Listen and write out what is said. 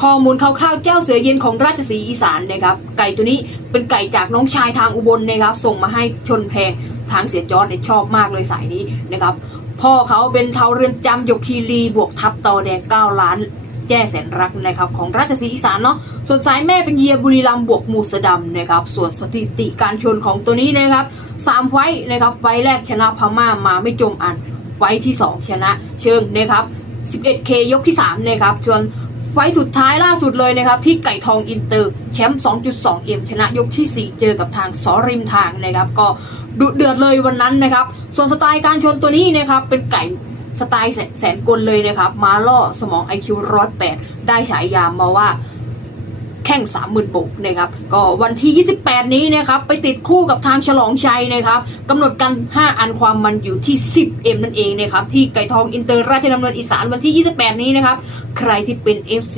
ข้อมูลคร่าวๆเจ้าเสือเย็นของราชสีอีสานนะครับ ไก่ตัวนี้เป็นไก่จากน้องชายทางอุบลนะครับ ส่งมาให้ชนแพงทางเสียจอร์ดเนี่ยชอบมากเลยสายนี้นะครับ พ่อเขาเป็นเทาเรือนจำยกคีรีบวกทับตอแดง 9 ล้านแจ้แสนรักนะครับของราชสีอีสานเนาะส่วนสายแม่เป็นเยียบุรีรัมบวกมูสดำนะครับ ส่วนสถิติการชนของตัวนี้นะครับสามไฟนะครับไฟแรกชนะพม่ามาไม่จมอันไฟท์ที่ 2 ชนะเชิงนะครับ 11K ยกที่3นะครับส่วน ไฟสุดท้ายล่าสุดเลยนะครับ ที่ไก่ทองอินเตอร์แชมป์ 2.2 m ชนะยกที่ 4 เจอกับทางสอริมทางนะครับ ก็ดุเดือดเลยวันนั้นนะครับ ส่วนสไตล์การชนตัวนี้นะครับ เป็นไก่สไตล์แสนกลเลยนะครับ มาล่อสมอง IQ 108 ได้ฉายามาว่าแข่งสามหมื่นบกนะครับ ก็วันที่ 28 นี้นะครับ ไปติดคู่กับทางฉลองชัยนะครับกำหนดกัน 5 อันความมันอยู่ที่ 10M นั่นเองนะครับ ที่ไก่ทองอินเตอร์ราชดำเนินอีสานวันที่ 28 นี้นะครับ ใครที่เป็น FC